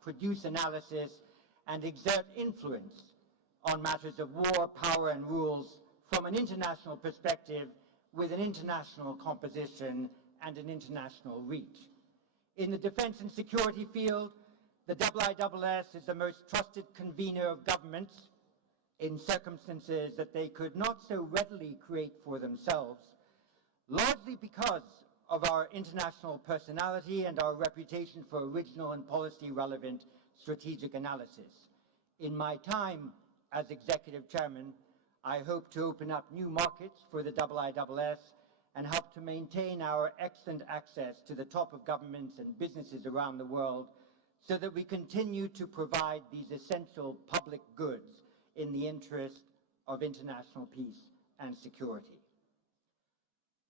produce analysis, and exert influence on matters of war, power, and rules from an international perspective with an international composition and an international reach. In the defense and security field, the IISS is the most trusted convener of governments in circumstances that they could not so readily create for themselves, largely because of our international personality and our reputation for original and policy-relevant strategic analysis. In my time as Executive Chairman, I hope to open up new markets for the IISS and help to maintain our excellent access to the top of governments and businesses around the world so that we continue to provide these essential public goods in the interest of international peace and security.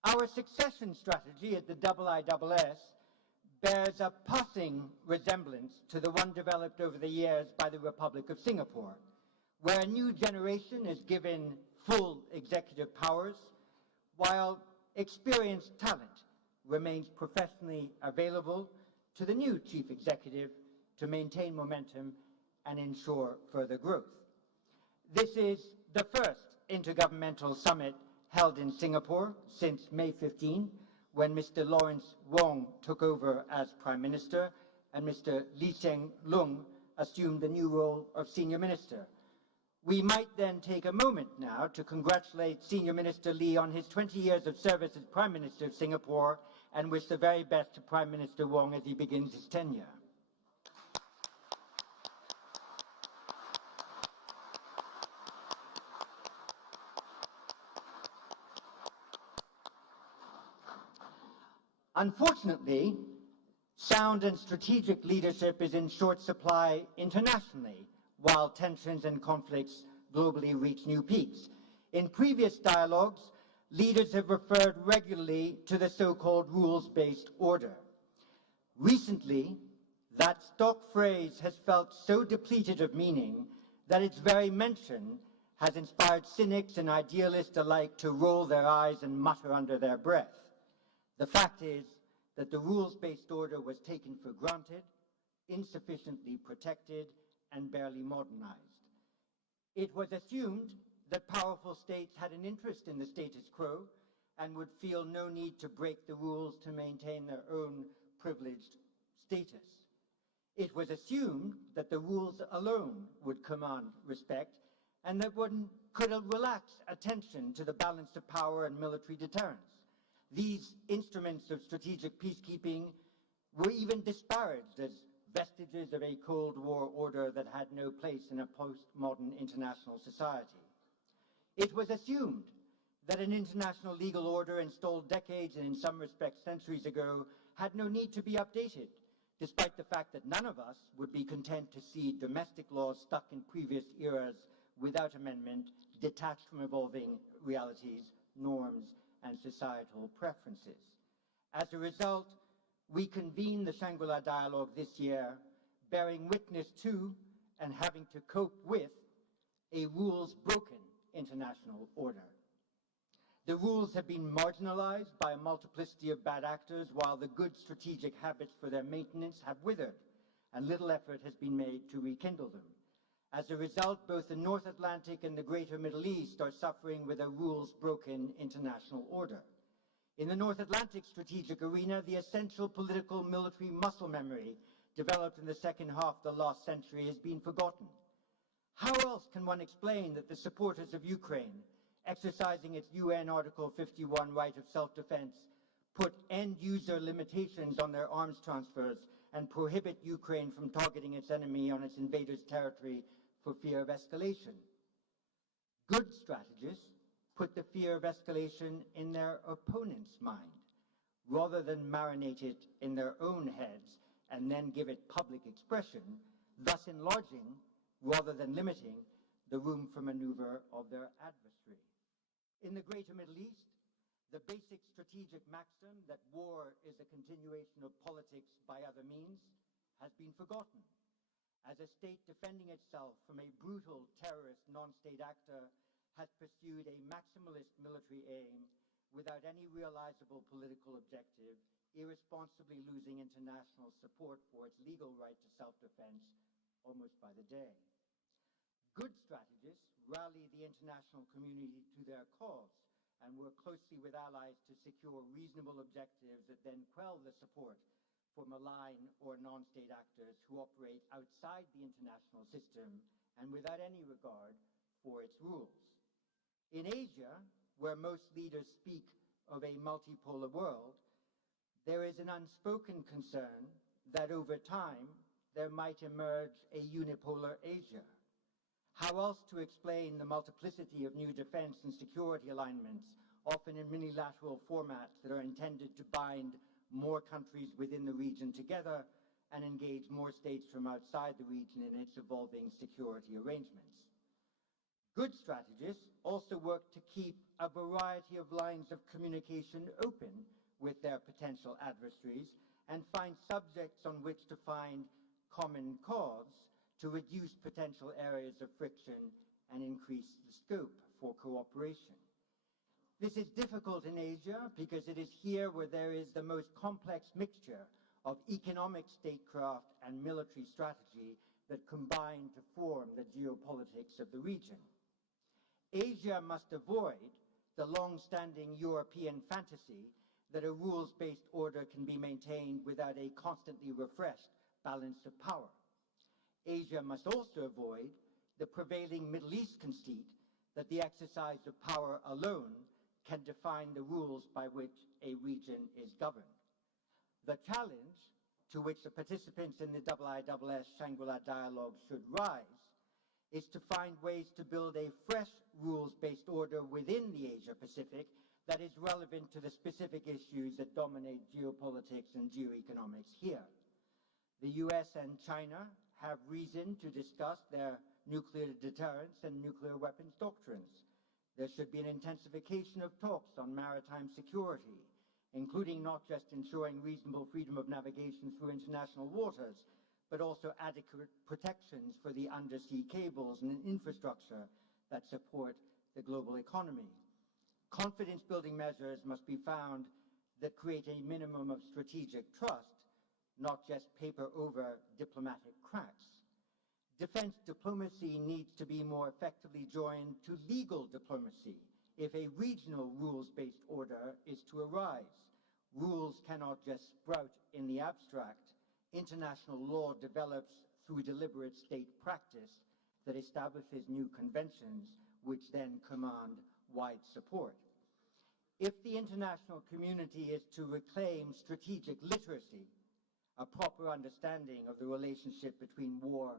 Our succession strategy at the IISS bears a passing resemblance to the one developed over the years by the Republic of Singapore, where a new generation is given full executive powers, while experienced talent remains professionally available to the new chief executive to maintain momentum and ensure further growth. This is the first intergovernmental summit held in Singapore since May 15, when Mr. Lawrence Wong took over as Prime Minister and Mr. Lee Hsien Loong assumed the new role of Senior Minister. We might then take a moment now to congratulate Senior Minister Lee on his 20 years of service as Prime Minister of Singapore and wish the very best to Prime Minister Wong as he begins his tenure. Unfortunately, sound and strategic leadership is in short supply internationally, while tensions and conflicts globally reach new peaks. In previous dialogues, leaders have referred regularly to the so-called rules-based order. Recently, that stock phrase has felt so depleted of meaning that its very mention has inspired cynics and idealists alike to roll their eyes and mutter under their breath. The fact is that the rules-based order was taken for granted, insufficiently protected, and barely modernized. It was assumed that powerful states had an interest in the status quo and would feel no need to break the rules to maintain their own privileged status. It was assumed that the rules alone would command respect and that one could relax attention to the balance of power and military deterrence. These instruments of strategic peacekeeping were even disparaged as vestiges of a Cold War order that had no place in a postmodern international society. It was assumed that an international legal order installed decades and in some respects centuries ago had no need to be updated, despite the fact that none of us would be content to see domestic laws stuck in previous eras without amendment, detached from evolving realities, norms, and societal preferences. As a result, we convened the Shangri-La Dialogue this year, bearing witness to and having to cope with a rules-broken international order. The rules have been marginalized by a multiplicity of bad actors, while the good strategic habits for their maintenance have withered, and little effort has been made to rekindle them. As a result, both the North Atlantic and the Greater Middle East are suffering with a rules-broken international order. In the North Atlantic strategic arena, the essential political military muscle memory developed in the second half of the last century has been forgotten. How else can one explain that the supporters of Ukraine, exercising its UN Article 51 right of self-defense, put end-user limitations on their arms transfers and prohibit Ukraine from targeting its enemy on its invader's territory for fear of escalation? Good strategists put the fear of escalation in their opponent's mind, rather than marinate it in their own heads and then give it public expression, thus enlarging, rather than limiting, the room for maneuver of their adversary. In the Greater Middle East, the basic strategic maxim that war is a continuation of politics by other means has been forgotten, as a state defending itself from a brutal terrorist non-state actor has pursued a maximalist military aim without any realizable political objective irresponsibly losing international support for its legal right to self-defense almost by the day. Good strategists rally the international community to their cause and work closely with allies to secure reasonable objectives that then quell the support for malign or non-state actors who operate outside the international system and without any regard for its rules. In Asia, where most leaders speak of a multipolar world, there is an unspoken concern that over time there might emerge a unipolar Asia. How else to explain the multiplicity of new defense and security alignments, often in minilateral formats that are intended to bind more countries within the region together and engage more states from outside the region in its evolving security arrangements? Good strategists also work to keep a variety of lines of communication open with their potential adversaries and find subjects on which to find common cause to reduce potential areas of friction and increase the scope for cooperation. This is difficult in Asia because it is here where there is the most complex mixture of economic statecraft and military strategy that combine to form the geopolitics of the region. Asia must avoid the long-standing European fantasy that a rules-based order can be maintained without a constantly refreshed balance of power. Asia must also avoid the prevailing Middle East conceit that the exercise of power alone can define the rules by which a region is governed. The challenge to which the participants in the IISS Shangri-La dialogue should rise is to find ways to build a fresh rules-based order within the Asia-Pacific that is relevant to the specific issues that dominate geopolitics and geoeconomics here. The US and China have reason to discuss their nuclear deterrence and nuclear weapons doctrines. There should be an intensification of talks on maritime security, including not just ensuring reasonable freedom of navigation through international waters, but also adequate protections for the undersea cables and infrastructure that support the global economy. Confidence-building measures must be found that create a minimum of strategic trust, not just paper over diplomatic cracks. Defense diplomacy needs to be more effectively joined to legal diplomacy if a regional rules-based order is to arise. Rules cannot just sprout in the abstract. International law develops through deliberate state practice that establishes new conventions which then command wide support. If the international community is to reclaim strategic literacy, a proper understanding of the relationship between war,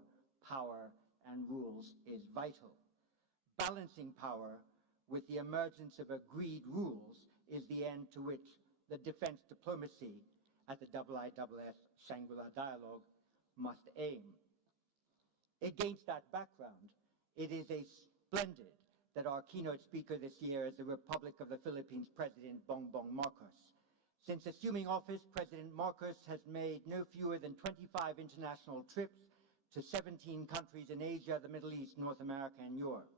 power, and rules is vital. Balancing power with the emergence of agreed rules is the end to which the defense diplomacy at the IISS Shangri-La dialogue must aim. Against that background, it is splendid that our keynote speaker this year is the Republic of the Philippines President Bongbong Marcos. Since assuming office, President Marcos has made no fewer than 25 international trips to 17 countries in Asia, the Middle East, North America, and Europe.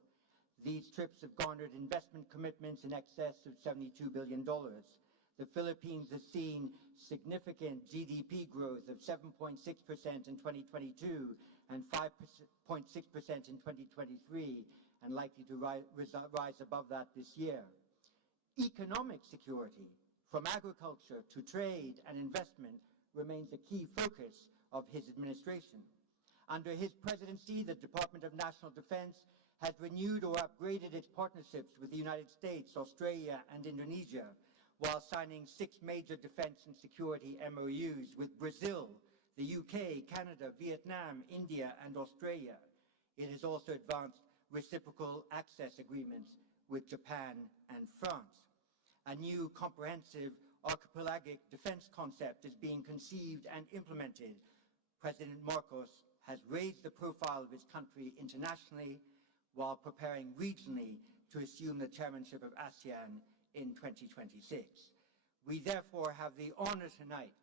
These trips have garnered investment commitments in excess of $72 billion. The Philippines has seen significant GDP growth of 7.6% in 2022 and 5.6% in 2023, and likely to rise above that this year. Economic security, from agriculture to trade and investment, remains a key focus of his administration. Under his presidency, the Department of National Defense has renewed or upgraded its partnerships with the United States, Australia, and Indonesia, while signing 6 major defense and security MOUs with Brazil, the UK, Canada, Vietnam, India, and Australia. It has also advanced reciprocal access agreements with Japan and France. A new comprehensive archipelagic defense concept is being conceived and implemented. President Marcos has raised the profile of his country internationally while preparing regionally to assume the chairmanship of ASEAN in 2026. We therefore have the honor tonight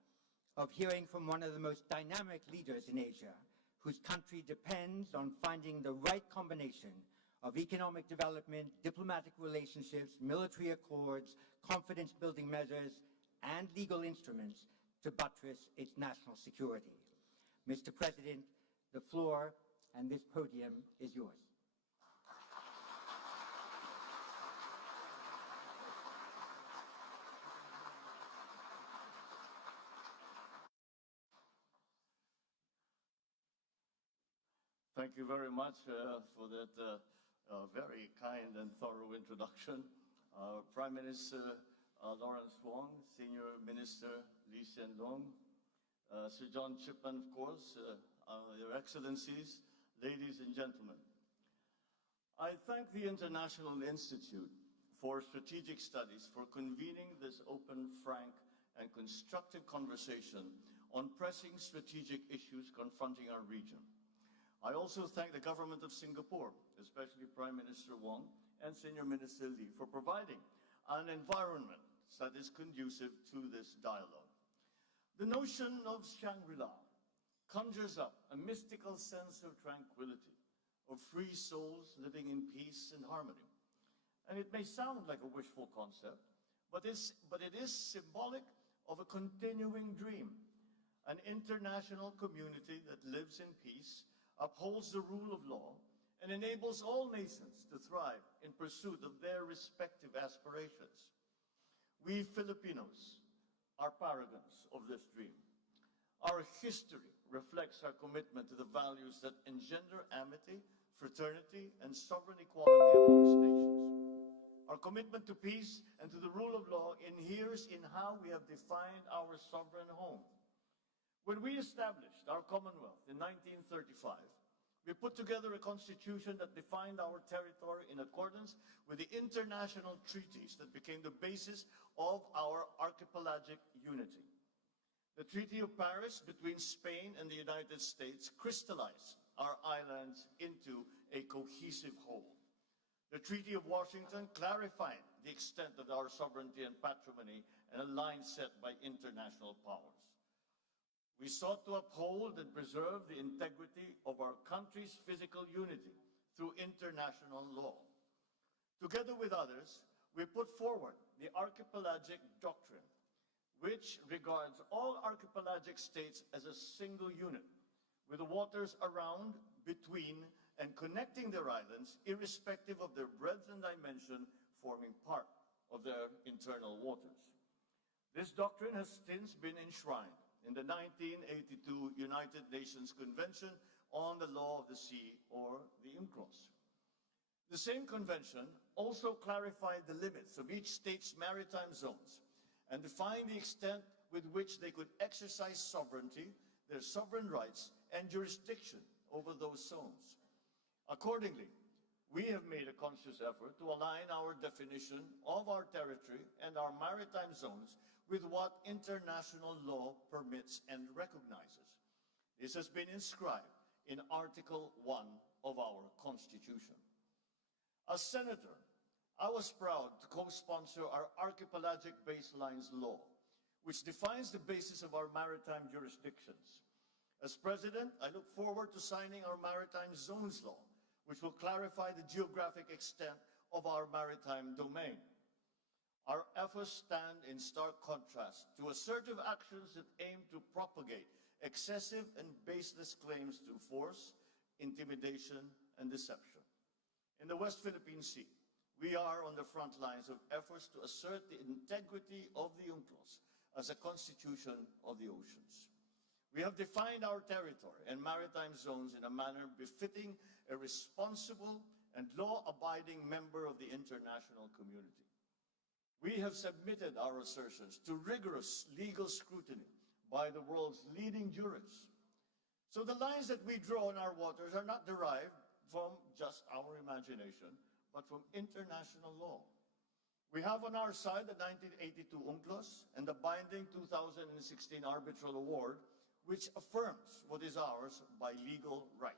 of hearing from one of the most dynamic leaders in Asia, whose country depends on finding the right combination of economic development, diplomatic relationships, military accords, confidence-building measures, and legal instruments to buttress its national security. Mr. President, the floor and this podium is yours. Thank you very much for that very kind and thorough introduction. Prime Minister Lawrence Wong, Senior Minister Lee Hsien Loong, Sir John Chipman, of course, Your Excellencies, ladies and gentlemen. I thank the International Institute for Strategic Studies for convening this open, frank, and constructive conversation on pressing strategic issues confronting our region. I also thank the government of Singapore, especially Prime Minister Wong and Senior Minister Lee, for providing an environment that is conducive to this dialogue. The notion of Shangri-La conjures up a mystical sense of tranquility, of free souls living in peace and harmony. And it may sound like a wishful concept, but it is symbolic of a continuing dream, an international community that lives in peace, upholds the rule of law, and enables all nations to thrive in pursuit of their respective aspirations. We Filipinos are paragons of this dream. Our history reflects our commitment to the values that engender amity, fraternity, and sovereign equality amongst nations. Our commitment to peace and to the rule of law inheres in how we have defined our sovereign home. When we established our Commonwealth in 1935, we put together a constitution that defined our territory in accordance with the international treaties that became the basis of our archipelagic unity. The Treaty of Paris between Spain and the United States crystallized our islands into a cohesive whole. The Treaty of Washington clarified the extent of our sovereignty and patrimony and a line set by international powers. We sought to uphold and preserve the integrity of our country's physical unity through international law. Together with others, we put forward the Archipelagic Doctrine, which regards all archipelagic states as a single unit, with the waters around, between, and connecting their islands, irrespective of their breadth and dimension, forming part of their internal waters. This doctrine has since been enshrined in the 1982 United Nations Convention on the Law of the Sea, or the UNCLOS. The same convention also clarified the limits of each state's maritime zones and defined the extent with which they could exercise sovereignty, their sovereign rights, and jurisdiction over those zones. Accordingly, we have made a conscious effort to align our definition of our territory and our maritime zones with what international law permits and recognizes. This has been inscribed in Article 1 of our Constitution. As Senator, I was proud to co-sponsor our Archipelagic Baselines Law, which defines the basis of our maritime jurisdictions. As President, I look forward to signing our Maritime Zones Law, which will clarify the geographic extent of our maritime domain. Our efforts stand in stark contrast to assertive actions that aim to propagate excessive and baseless claims to force, intimidation, and deception. In the West Philippine Sea, we are on the front lines of efforts to assert the integrity of the UNCLOS as a constitution of the oceans. We have defined our territory and maritime zones in a manner befitting a responsible and law-abiding member of the international community. We have submitted our assertions to rigorous legal scrutiny by the world's leading jurists. So the lines that we draw in our waters are not derived from just our imagination, but from international law. We have on our side the 1982 UNCLOS and the binding 2016 Arbitral Award, which affirms what is ours by legal right.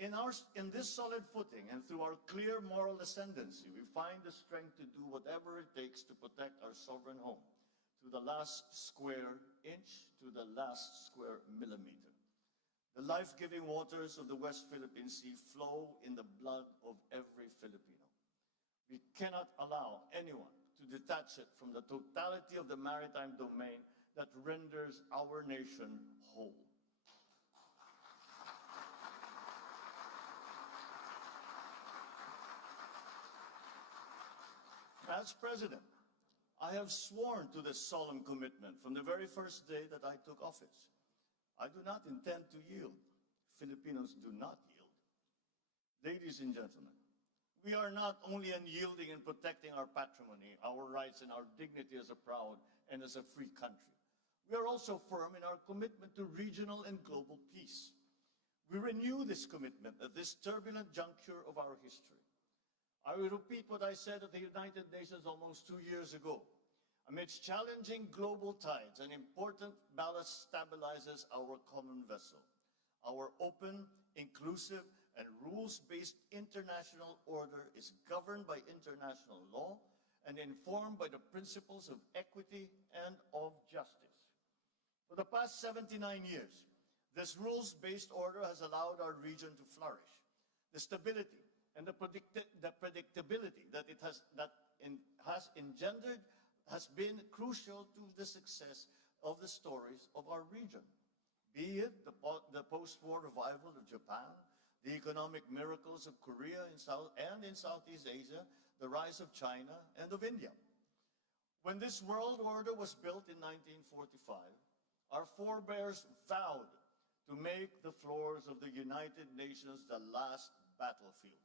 In this solid footing and through our clear moral ascendancy, we find the strength to do whatever it takes to protect our sovereign home, to the last square inch, to the last square millimeter. The life-giving waters of the West Philippine Sea flow in the blood of every Filipino. We cannot allow anyone to to detach it from the totality of the maritime domain that renders our nation whole. As President, I have sworn to this solemn commitment from the very first day that I took office. I do not intend to yield. Filipinos do not yield. Ladies and gentlemen, we are not only unyielding in protecting our patrimony, our rights, and our dignity as a proud and as a free country. We are also firm in our commitment to regional and global peace. We renew this commitment at this turbulent juncture of our history. I will repeat what I said at the United Nations almost 2 years ago. Amidst challenging global tides, an important ballast stabilizes our common vessel. Our open, inclusive, and rules-based international order is governed by international law and informed by the principles of equity and of justice. For the past 79 years, this rules-based order has allowed our region to flourish. The stability and the predictability that it has engendered has been crucial to the success of the stories of our region, be it the post-war revival of Japan, the economic miracles of Korea in Southeast Asia, the rise of China and of India. When this world order was built in 1945, our forebears vowed to make the floors of the United Nations the last battlefield.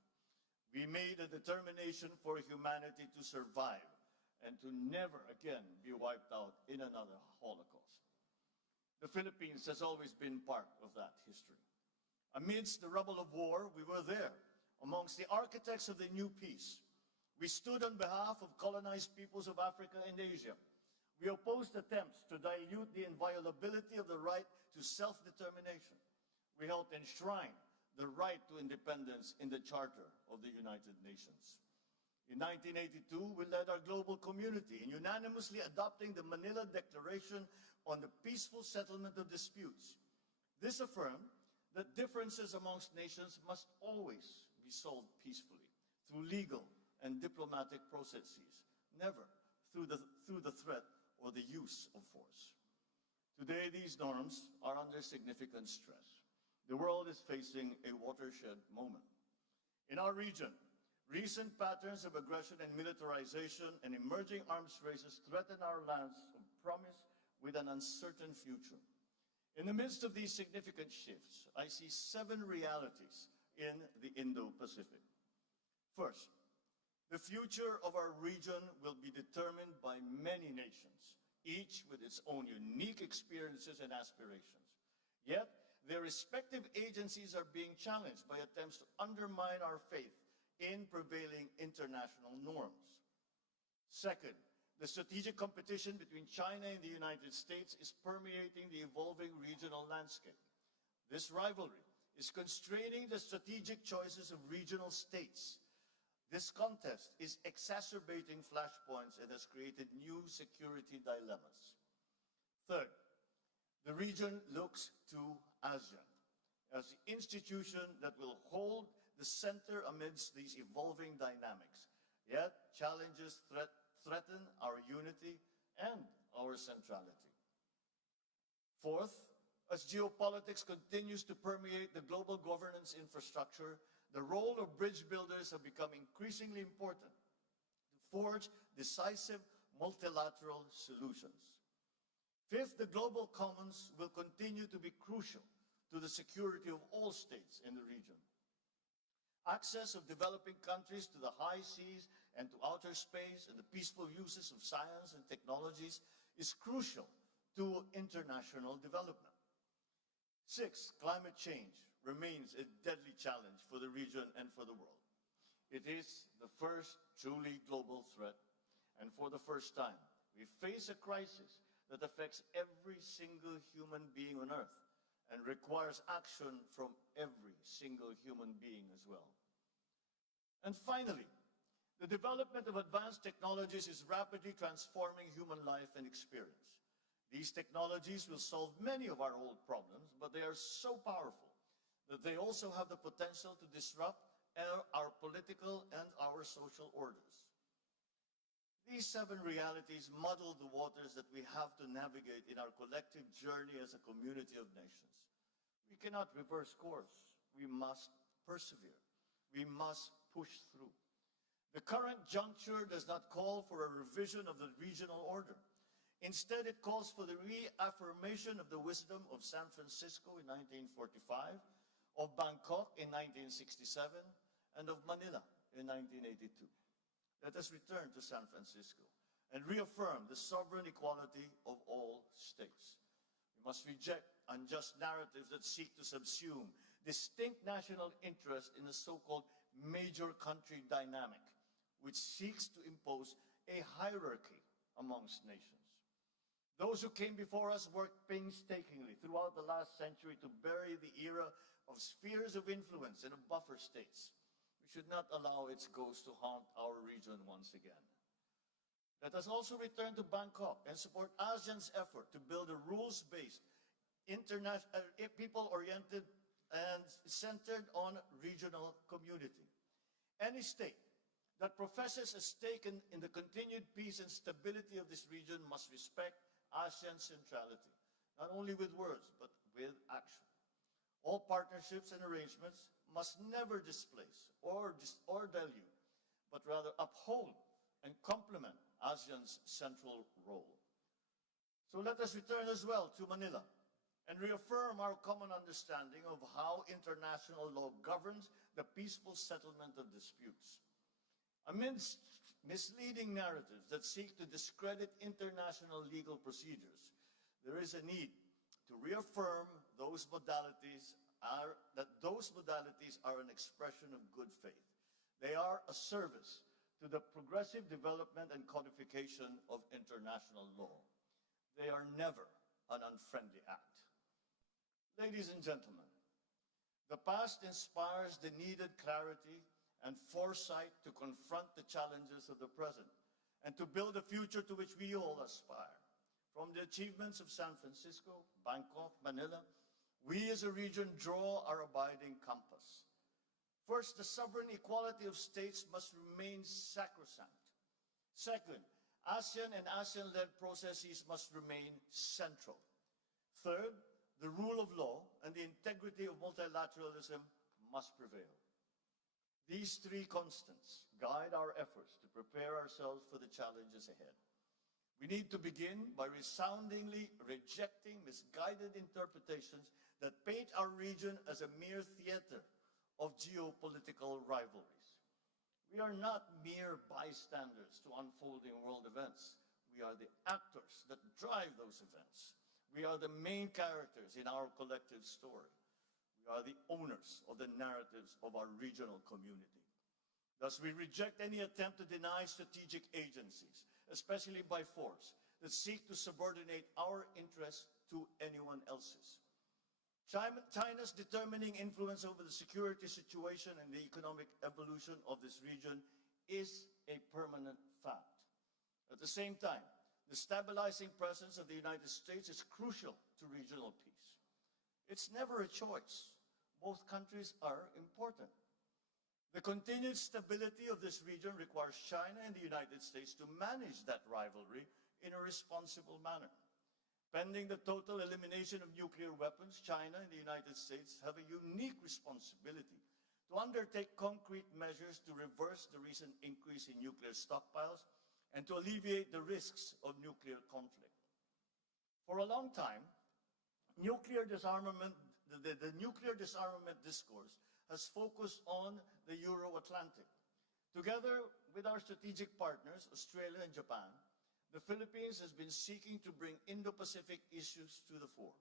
We made a determination for humanity to survive and to never again be wiped out in another Holocaust. The Philippines has always been part of that history. Amidst the rubble of war, we were there, amongst the architects of the new peace. We stood on behalf of colonized peoples of Africa and Asia. We opposed attempts to dilute the inviolability of the right to self-determination. We helped enshrine the right to independence in the Charter of the United Nations. In 1982, we led our global community in unanimously adopting the Manila Declaration on the Peaceful Settlement of Disputes. This affirmed that differences amongst nations must always be solved peacefully through legal and diplomatic processes, never through the threat or the use of force. Today, these norms are under significant stress. The world is facing a watershed moment. In our region, recent patterns of aggression and militarization and emerging arms races threaten our lands of promise with an uncertain future. In the midst of these significant shifts, I see 7 realities in the Indo-Pacific. First, the future of our region will be determined by many nations, each with its own unique experiences and aspirations. Yet, their respective agencies are being challenged by attempts to undermine our faith in prevailing international norms. Second, the strategic competition between China and the United States is permeating the evolving regional landscape. This rivalry is constraining the strategic choices of regional states. This contest is exacerbating flashpoints and has created new security dilemmas. Third, the region looks to ASEAN as the institution that will hold the center amidst these evolving dynamics. Yet, challenges threaten our unity and our centrality. Fourth, as geopolitics continues to permeate the global governance infrastructure, the role of bridge builders have become increasingly important to forge decisive multilateral solutions. Fifth, the global commons will continue to be crucial to the security of all states in the region. Access of developing countries to the high seas and to outer space and the peaceful uses of science and technologies is crucial to international development. Sixth, climate change remains a deadly challenge for the region and for the world. It is the first truly global threat, and for the first time, we face a crisis that affects every single human being on Earth and requires action from every single human being as well. And finally, the development of advanced technologies is rapidly transforming human life and experience. These technologies will solve many of our old problems, but they are so powerful that they also have the potential to disrupt our political and our social orders. These 7 realities muddle the waters that we have to navigate in our collective journey as a community of nations. We cannot reverse course. We must persevere. We must push through. The current juncture does not call for a revision of the regional order. Instead, it calls for the reaffirmation of the wisdom of San Francisco in 1945, of Bangkok in 1967, and of Manila in 1982. Let us return to San Francisco and reaffirm the sovereign equality of all states. We must reject unjust narratives that seek to subsume distinct national interest in the so-called major country dynamic, which seeks to impose a hierarchy amongst nations. Those who came before us worked painstakingly throughout the last century to bury the era of spheres of influence and of buffer states. We should not allow its ghost to haunt our region once again. Let us also return to Bangkok and support ASEAN's effort to build a rules-based, people-oriented, and centered on regional community. Any state that professes a stake in the continued peace and stability of this region must respect ASEAN centrality, not only with words, but with action. All partnerships and arrangements must never displace or dilute, but rather uphold and complement ASEAN's central role. So let us return as well to Manila and reaffirm our common understanding of how international law governs the peaceful settlement of disputes. Amidst misleading narratives that seek to discredit international legal procedures, there is a need to reaffirm that those modalities are an expression of good faith. They are a service to the progressive development and codification of international law. They are never an unfriendly act. Ladies and gentlemen, the past inspires the needed clarity and foresight to confront the challenges of the present and to build a future to which we all aspire. From the achievements of San Francisco, Bangkok, Manila, we as a region draw our abiding compass. First, the sovereign equality of states must remain sacrosanct. Second, ASEAN and ASEAN-led processes must remain central. Third, the rule of law and the integrity of multilateralism must prevail. These 3 constants guide our efforts to prepare ourselves for the challenges ahead. We need to begin by resoundingly rejecting misguided interpretations that paint our region as a mere theater of geopolitical rivalries. We are not mere bystanders to unfolding world events. We are the actors that drive those events. We are the main characters in our collective story. We are the owners of the narratives of our regional community. Thus, we reject any attempt to deny strategic agencies, especially by force, that seek to subordinate our interests to anyone else's. China's determining influence over the security situation and the economic evolution of this region is a permanent fact. At the same time, the stabilizing presence of the United States is crucial to regional peace. It's never a choice. Both countries are important. The continued stability of this region requires China and the United States to manage that rivalry in a responsible manner. Pending the total elimination of nuclear weapons, China and the United States have a unique responsibility to undertake concrete measures to reverse the recent increase in nuclear stockpiles and to alleviate the risks of nuclear conflict. For a long time, the nuclear disarmament discourse has focused on the Euro-Atlantic. Together with our strategic partners, Australia and Japan, the Philippines has been seeking to bring Indo-Pacific issues to the fore.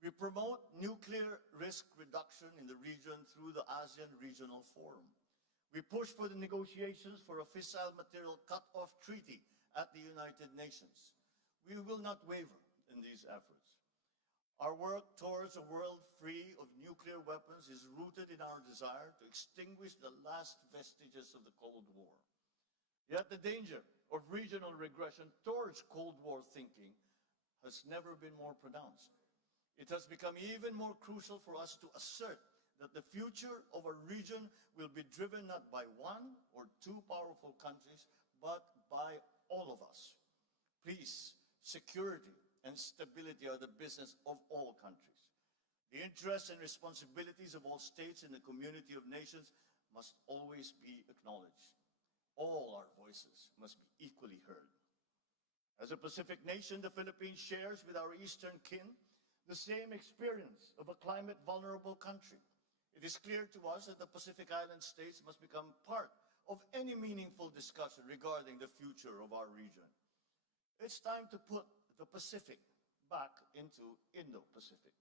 We promote nuclear risk reduction in the region through the ASEAN Regional Forum. We push for the negotiations for a fissile material cut-off treaty at the United Nations. We will not waver in these efforts. Our work towards a world free of nuclear weapons is rooted in our desire to extinguish the last vestiges of the Cold War. Yet the danger of regional regression towards Cold War thinking has never been more pronounced. It has become even more crucial for us to assert that the future of our region will be driven not by 1 or 2 powerful countries, but by all of us. Peace, security, and stability are the business of all countries. The interests and responsibilities of all states in the community of nations must always be acknowledged. All our voices must be equally heard. As a Pacific nation, the Philippines shares with our eastern kin the same experience of a climate-vulnerable country. It is clear to us that the Pacific Island states must become part of any meaningful discussion regarding the future of our region. It's time to put the Pacific back into Indo-Pacific.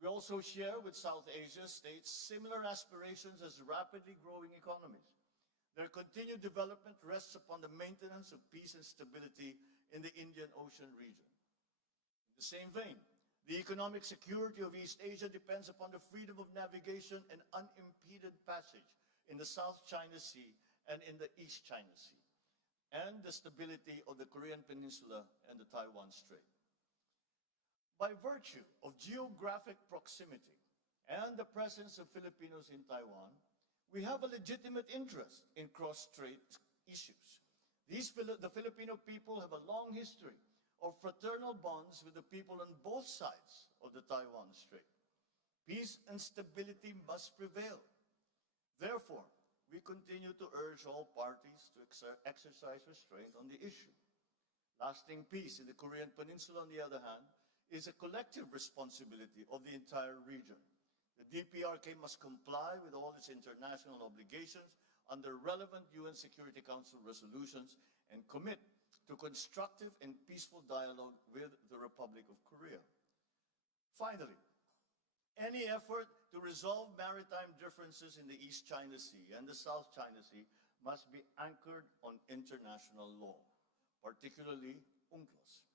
We also share with South Asia states similar aspirations as rapidly growing economies. Their continued development rests upon the maintenance of peace and stability in the Indian Ocean region. In the same vein, the economic security of East Asia depends upon the freedom of navigation and unimpeded passage in the South China Sea and in the East China Sea, and the stability of the Korean Peninsula and the Taiwan Strait. By virtue of geographic proximity and the presence of Filipinos in Taiwan, we have a legitimate interest in cross-strait issues. The Filipino people have a long history of fraternal bonds with the people on both sides of the Taiwan Strait. Peace and stability must prevail. Therefore, we continue to urge all parties to exercise restraint on the issue. Lasting peace in the Korean Peninsula, on the other hand, is a collective responsibility of the entire region. The DPRK must comply with all its international obligations under relevant UN Security Council resolutions and commit to constructive and peaceful dialogue with the Republic of Korea. Finally, any effort to resolve maritime differences in the East China Sea and the South China Sea must be anchored on international law, particularly UNCLOS.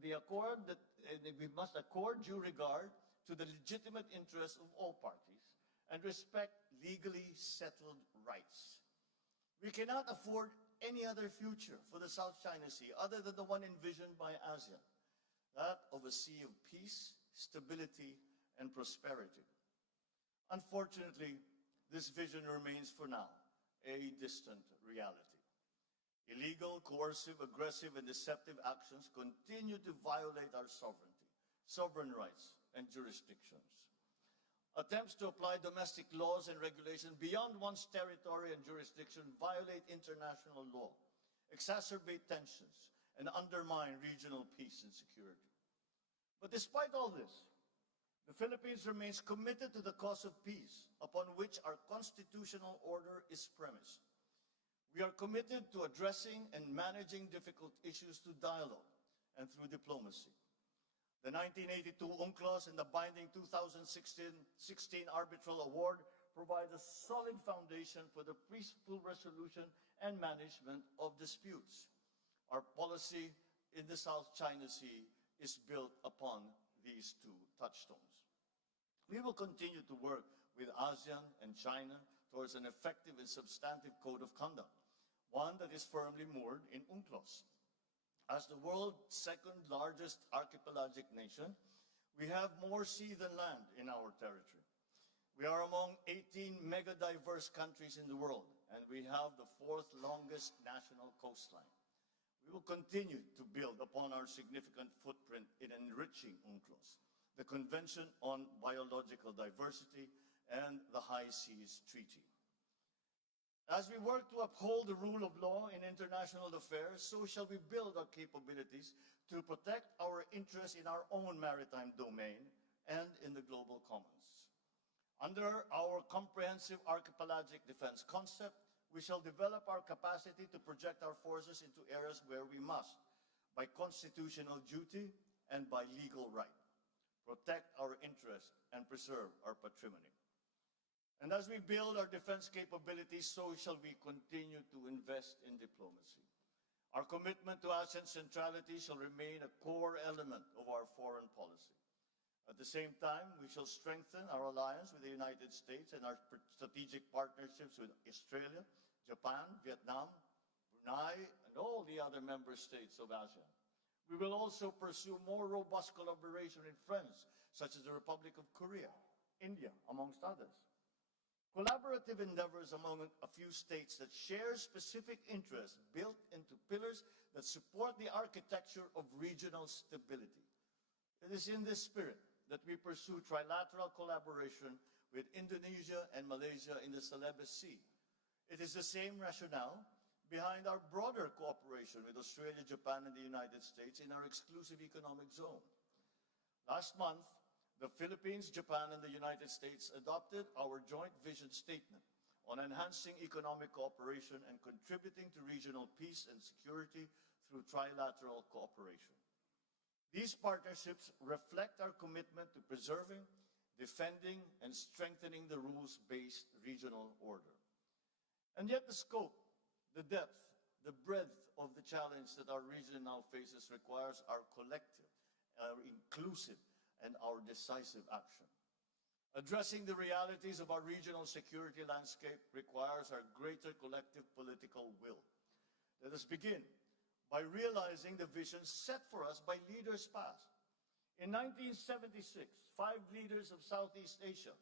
We must accord due regard to the legitimate interests of all parties and respect legally settled rights. We cannot afford any other future for the South China Sea other than the one envisioned by ASEAN, that of a sea of peace, stability, and prosperity. Unfortunately, this vision remains for now a distant reality. Illegal, coercive, aggressive, and deceptive actions continue to violate our sovereignty, sovereign rights, and jurisdictions. Attempts to apply domestic laws and regulations beyond one's territory and jurisdiction violate international law, exacerbate tensions, and undermine regional peace and security. But despite all this, the Philippines remains committed to the cause of peace, upon which our constitutional order is premised. We are committed to addressing and managing difficult issues through dialogue and through diplomacy. The 1982 UNCLOS and the binding 2016 Arbitral Award provide a solid foundation for the peaceful resolution and management of disputes. Our policy in the South China Sea is built upon these two touchstones. We will continue to work with ASEAN and China towards an effective and substantive code of conduct, one that is firmly moored in UNCLOS. As the world's second largest archipelagic nation, we have more sea than land in our territory. We are among 18 mega-diverse countries in the world, and we have the fourth longest national coastline. We will continue to build upon our significant footprint in enriching UNCLOS, the Convention on Biological Diversity, and the High Seas Treaty. As we work to uphold the rule of law in international affairs, so shall we build our capabilities to protect our interests in our own maritime domain and in the global commons. Under our comprehensive archipelagic defense concept, we shall develop our capacity to project our forces into areas where we must, by constitutional duty and by legal right, protect our interests and preserve our patrimony. And as we build our defense capabilities, so shall we continue to invest in diplomacy. Our commitment to ASEAN centrality shall remain a core element of our foreign policy. At the same time, we shall strengthen our alliance with the United States and our strategic partnerships with Australia, Japan, Vietnam, Brunei, and all the other member states of ASEAN. We will also pursue more robust collaboration with friends, such as the Republic of Korea, India, amongst others. Collaborative endeavors among a few states that share specific interests built into pillars that support the architecture of regional stability. It is in this spirit that we pursue trilateral collaboration with Indonesia and Malaysia in the Celebes Sea. It is the same rationale behind our broader cooperation with Australia, Japan, and the United States in our exclusive economic zone. Last month, the Philippines, Japan, and the United States adopted our joint vision statement on enhancing economic cooperation and contributing to regional peace and security through trilateral cooperation. These partnerships reflect our commitment to preserving, defending, and strengthening the rules-based regional order. And yet the scope, the depth, the breadth of the challenge that our region now faces requires our collective, our inclusive, and our decisive action. Addressing the realities of our regional security landscape requires our greater collective political will. Let us begin by realizing the vision set for us by leaders past. In 1976, 5 leaders of Southeast Asia,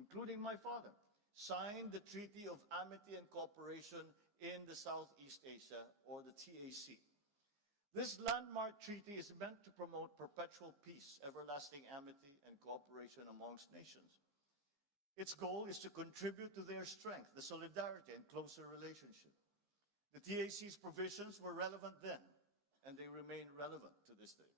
including my father, signed the Treaty of Amity and Cooperation in the Southeast Asia, or the TAC. This landmark treaty is meant to promote perpetual peace, everlasting amity, and cooperation amongst nations. Its goal is to contribute to their strength, the solidarity, and closer relationship. The TAC's provisions were relevant then, and they remain relevant to this day.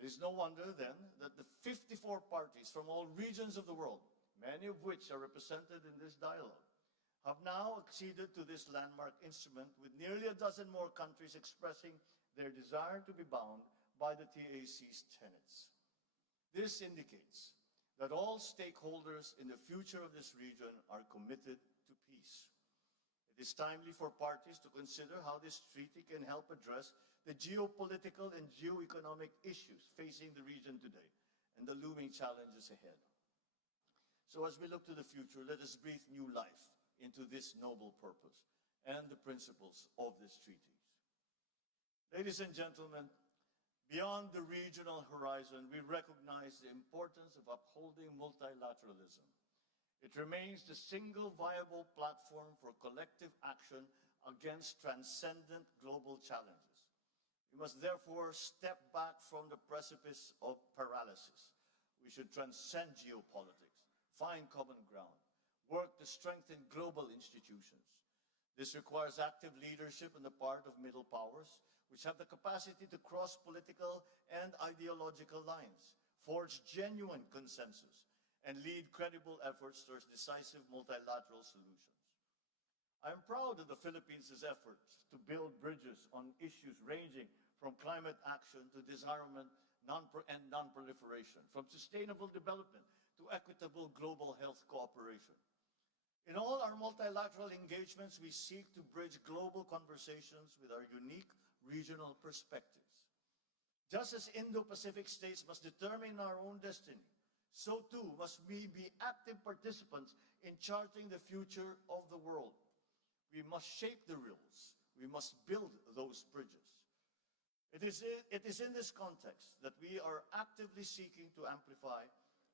It is no wonder, then, that the 54 parties from all regions of the world, many of which are represented in this dialogue, have now acceded to this landmark instrument, with nearly a dozen more countries expressing their desire to be bound by the TAC's tenets. This indicates that all stakeholders in the future of this region are committed to peace. It is timely for parties to consider how this treaty can help address the geopolitical and geoeconomic issues facing the region today and the looming challenges ahead. So as we look to the future, let us breathe new life into this noble purpose and the principles of this treaty. Ladies and gentlemen, beyond the regional horizon, we recognize the importance of upholding multilateralism. It remains the single viable platform for collective action against transcendent global challenges. We must therefore step back from the precipice of paralysis. We should transcend geopolitics, find common ground, work to strengthen global institutions. This requires active leadership on the part of middle powers, which have the capacity to cross political and ideological lines, forge genuine consensus, and lead credible efforts towards decisive multilateral solutions. I am proud of the Philippines' efforts to build bridges on issues ranging from climate action to disarmament and non-proliferation, from sustainable development to equitable global health cooperation. In all our multilateral engagements, we seek to bridge global conversations with our unique regional perspectives. Just as Indo-Pacific states must determine our own destiny, so too must we be active participants in charting the future of the world. We must shape the rules. We must build those bridges. It is in this context that we are actively seeking to amplify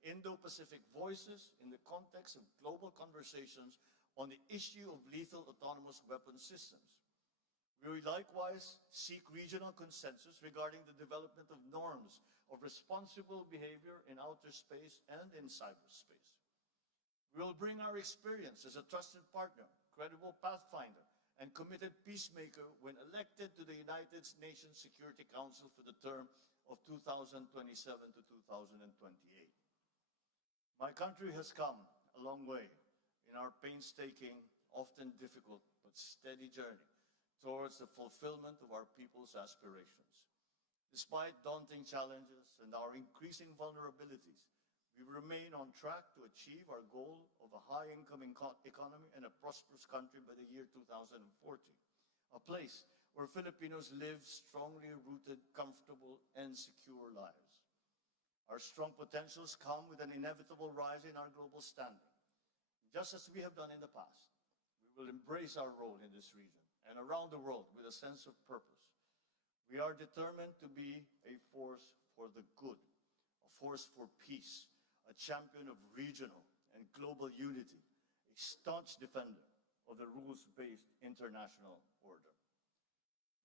Indo-Pacific voices in the context of global conversations on the issue of lethal autonomous weapon systems. We likewise seek regional consensus regarding the development of norms of responsible behavior in outer space and in cyberspace. We will bring our experience as a trusted partner, credible pathfinder, and committed peacemaker when elected to the United Nations Security Council for the term of 2027 to 2028. My country has come a long way in our painstaking, often difficult, but steady journey towards the fulfillment of our people's aspirations. Despite daunting challenges and our increasing vulnerabilities, we remain on track to achieve our goal of a high-income economy and a prosperous country by the year 2040, a place where Filipinos live strongly rooted, comfortable, and secure lives. Our strong potentials come with an inevitable rise in our global standing. Just as we have done in the past, we will embrace our role in this region and around the world with a sense of purpose. We are determined to be a force for the good, a force for peace, a champion of regional and global unity, a staunch defender of the rules-based international order.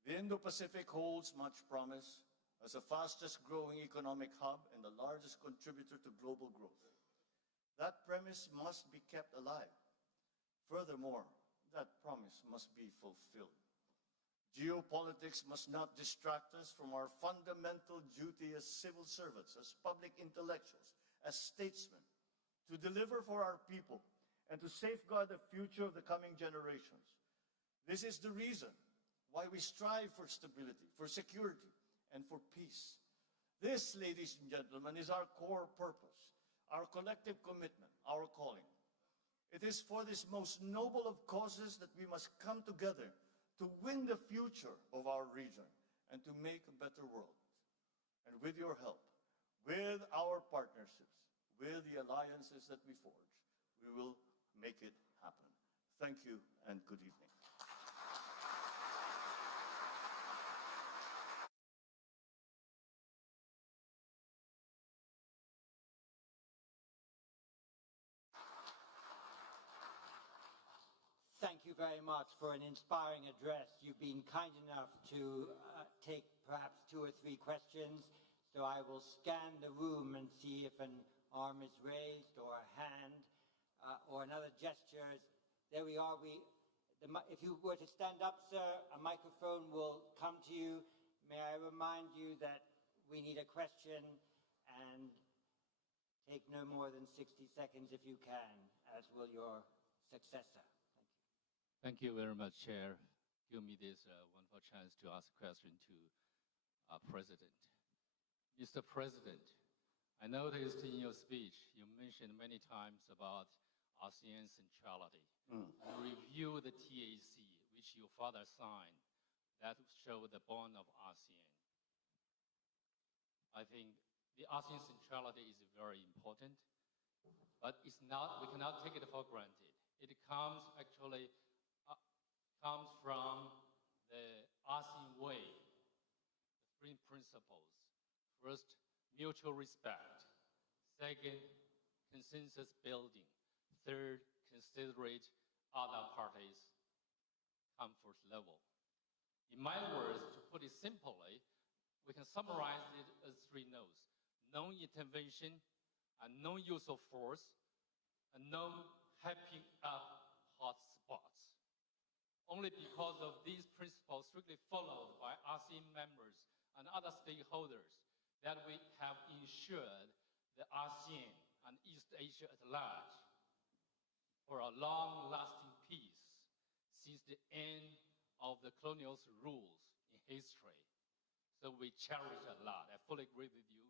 The Indo-Pacific holds much promise as the fastest-growing economic hub and the largest contributor to global growth. That premise must be kept alive. Furthermore, that promise must be fulfilled. Geopolitics must not distract us from our fundamental duty as civil servants, as public intellectuals, as statesmen, to deliver for our people and to safeguard the future of the coming generations. This is the reason why we strive for stability, for security, and for peace. This, ladies and gentlemen, is our core purpose, our collective commitment, our calling. It is for this most noble of causes that we must come together to win the future of our region and to make a better world. And with your help, with our partnerships, with the alliances that we forge, we will make it happen. Thank you and good evening. Thank you very much for an inspiring address. You've been kind enough to take perhaps 2 or 3 questions, so I will scan the room and see if an arm is raised or a hand or another gesture. There we are. If you were to stand up, sir, a microphone will come to you. May I remind you that we need a question and take no more than 60 seconds if you can, as will your successor. Thank you very much, Chair. Give me this wonderful chance to ask a question to President. Mr. President, I noticed in your speech you mentioned many times about ASEAN centrality. And review the TAC, which your father signed, that show the bond of ASEAN. I think the ASEAN centrality is very important, but it's not, we cannot take it for granted. It comes actually comes from the ASEAN way, the 3 principles. First, mutual respect. Second, consensus building. Third, considerate other parties' comfort level. In my words, to put it simply, we can summarize it as 3 no's. Non-intervention, and no use of force, and no hyping up hot spots. Only because of these principles strictly followed by ASEAN members and other stakeholders that we have ensured the ASEAN and East Asia at large for a long-lasting peace since the end of the colonial rules in history. So we cherish a lot. I fully agree with you.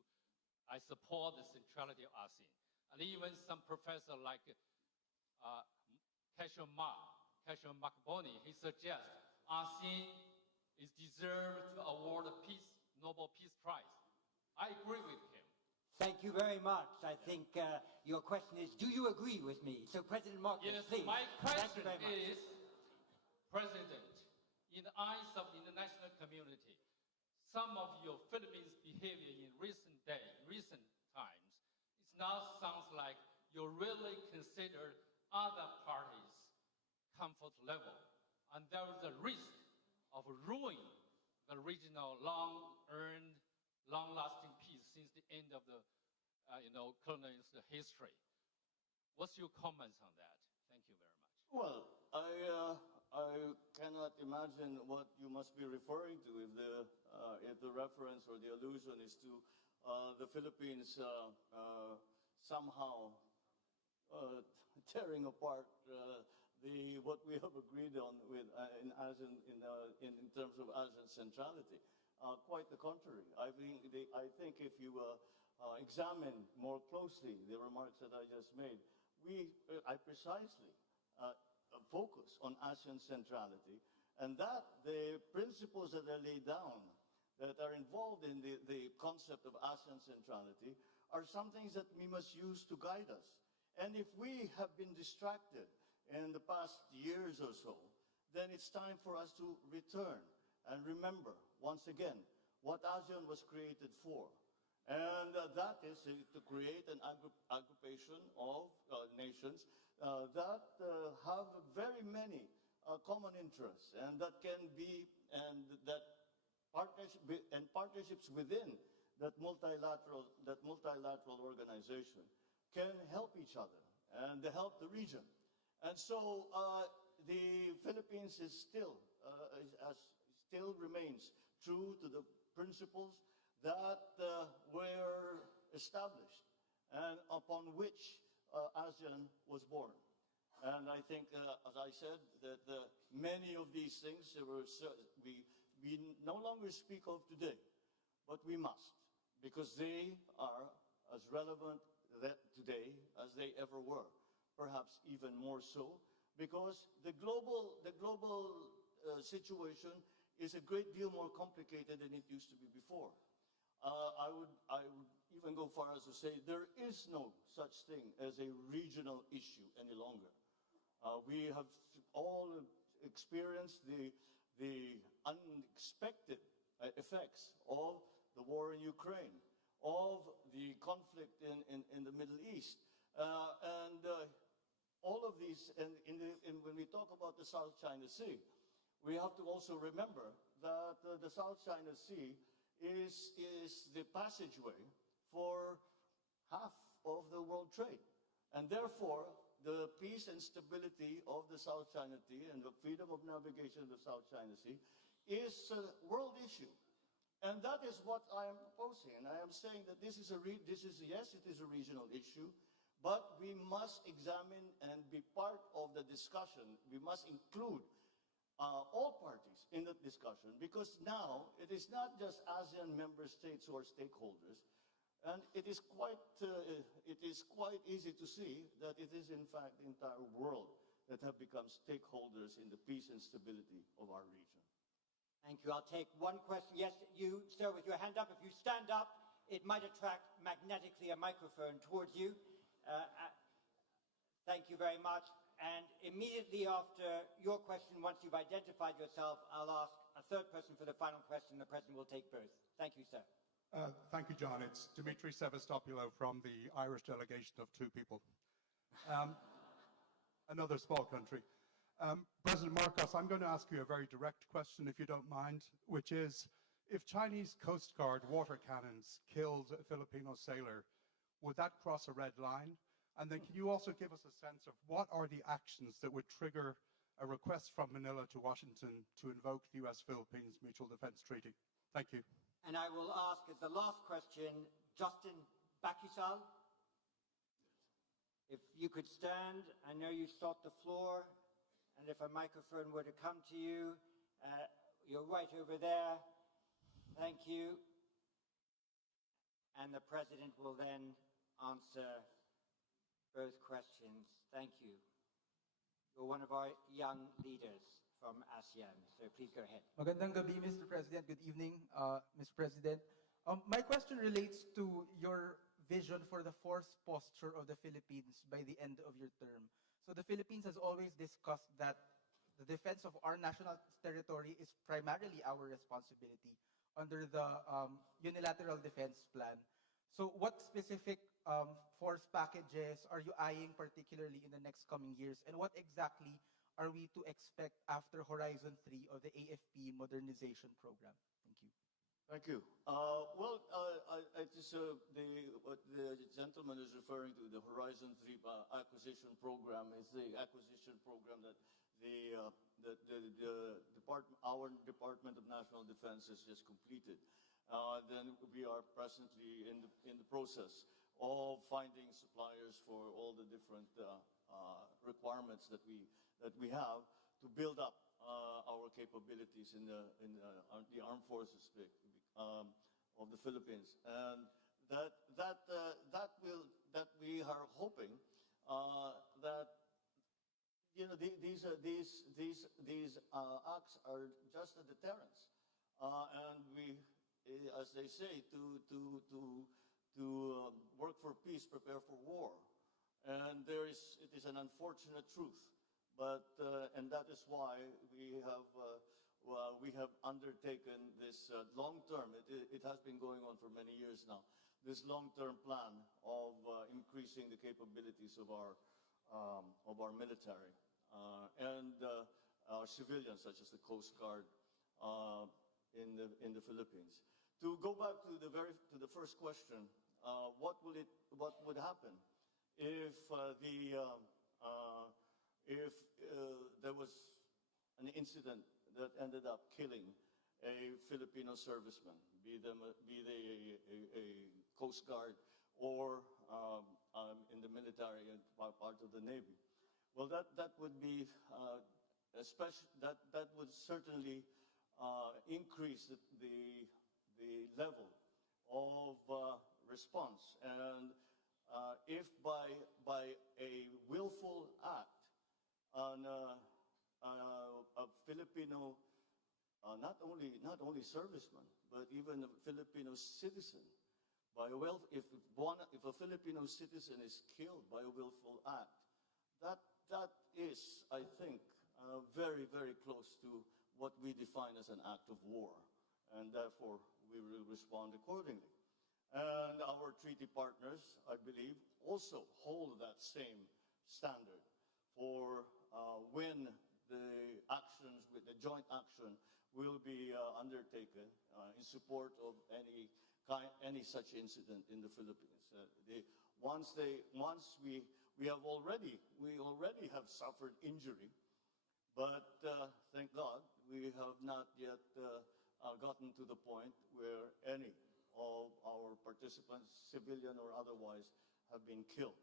I support the centrality of ASEAN. And even some professor like Cashew Makboni, he suggests ASEAN is deserved to award a Nobel Peace Prize. I agree with him. Thank you very much. I think your question is, do you agree with me? So President Marcos, yes, please. My question is, President, in the eyes of the international community, some of your Philippines behavior in recent times, it now sounds like you really consider other parties' comfort level, and there is a risk of ruining the regional long-earned, long-lasting peace since the end of the colonial history. What's your comments on that? Thank you very much. Well, I cannot imagine what you must be referring to if the reference or the allusion is to the Philippines somehow tearing apart what we have agreed on with in terms of ASEAN centrality. Quite the contrary. I think if you examine more closely the remarks that I just made, I precisely focus on ASEAN centrality, and that the principles that are laid down that are involved in the concept of ASEAN centrality are some things that we must use to guide us. And if we have been distracted in the past years or so, then it's time for us to return and remember, once again, what ASEAN was created for. And that is to create an aggregation of nations that have very many common interests, and that can be, and that partnerships within that multilateral organization can help each other and help the region. And so the Philippines is still remains true to the principles that were established and upon which ASEAN was born. And I think, as I said, that many of these things we no longer speak of today, but we must, because they are as relevant today as they ever were, perhaps even more so, because the global situation is a great deal more complicated than it used to be before. I would even go far as to say there is no such thing as a regional issue any longer. We have all experienced the unexpected effects of the war in Ukraine, of the conflict in the Middle East, and all of these. And when we talk about the South China Sea, we have to also remember that the South China Sea is the passageway for half of the world trade, and therefore the peace and stability of the South China Sea and the freedom of navigation of the South China Sea is a world issue. And that is what I am proposing. And I am saying that yes, it is a regional issue, but we must examine and be part of the discussion. We must include all parties in that discussion, because now it is not just ASEAN member states who are stakeholders. And it is quite easy to see that it is, in fact, the entire world that have become stakeholders in the peace and stability of our region. Thank you. I'll take one question. Yes, you, sir, with your hand up. If you stand up, it might attract magnetically a microphone towards you. Thank you very much. And immediately after your question, once you've identified yourself, I'll ask a third person for the final question. The President will take both. Thank you, sir. Thank you, John. It's Dimitri Sevastopoulos from the Irish delegation of two people. Another small country. President Marcos, I'm going to ask you a very direct question, if you don't mind, which is, if Chinese Coast Guard water cannons killed a Filipino sailor, would that cross a red line? And then can you also give us a sense of what are the actions that would trigger a request from Manila to Washington to invoke the U.S.-Philippines Mutual Defense Treaty? Thank you. And I will ask, as the last question, Justin Bakisal. If you could stand, I know you sought the floor, and if a microphone were to come to you, you're right over there. Thank you. And the President will then answer both questions. Thank you. You're one of our young leaders from ASEAN, so please go ahead. Magandang gabi, Mr. President. Good evening, Mr. President. My question relates to your vision for the force posture of the Philippines by the end of your term. So the Philippines has always discussed that the defense of our national territory is primarily our responsibility under the unilateral defense plan. So what specific force packages are you eyeing particularly in the next coming years, and what exactly are we to expect after Horizon 3 of the AFP modernization program? Thank you. Thank you. It is what the gentleman is referring to, the Horizon 3 acquisition program, is the acquisition program that our Department of National Defense has just completed. Then we are presently in the process of finding suppliers for all the different requirements that we have to build up our capabilities in the armed forces of the Philippines, and that we are hoping that these acts are just a deterrence, and we, as they say, to work for peace, prepare for war, and it is an unfortunate truth. But and that is why we have undertaken this long-term. It has been going on for many years now. This long-term plan of increasing the capabilities of our of our military and our civilians, such as the Coast Guard in the Philippines. To go back to the first question, what would happen if there was an incident that ended up killing a Filipino serviceman, be they a Coast Guard or in the military and part of the Navy? Well, that would be that would certainly increase the level of response, and if by a willful act on a Filipino, not only serviceman, but even a Filipino citizen, if a Filipino citizen is killed by a willful act, that is, I think, very, very close to what we define as an act of war, and therefore we will respond accordingly. And our treaty partners, I believe, also hold that same standard for when the actions, with the joint action, will be undertaken in support of any such incident in the Philippines. Once we already have suffered injury, but thank God we have not yet gotten to the point where any of our participants, civilian or otherwise, have been killed.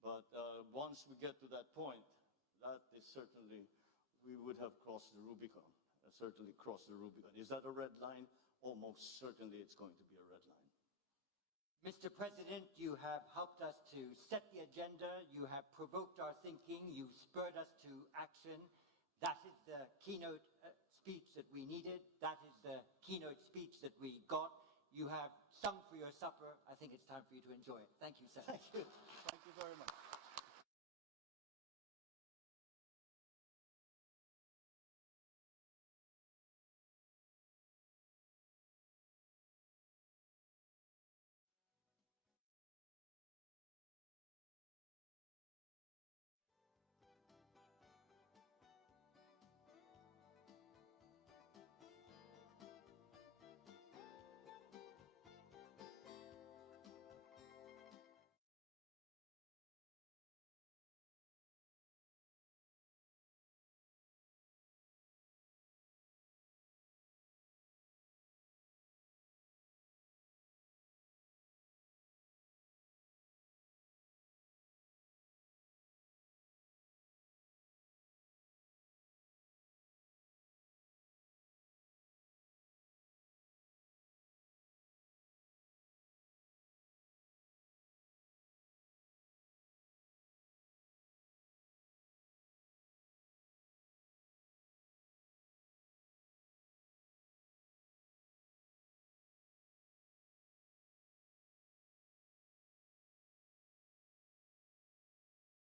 But once we get to that point, that is certainly, we would have crossed the Rubicon, certainly crossed the Rubicon. Is that a red line? Almost certainly it's going to be a red line. Mr. President, you have helped us to set the agenda. You have provoked our thinking. You've spurred us to action. That is the keynote speech that we needed. That is the keynote speech that we got. You have sung for your supper. I think it's time for you to enjoy it. Thank you, sir. Thank you. Thank you very much.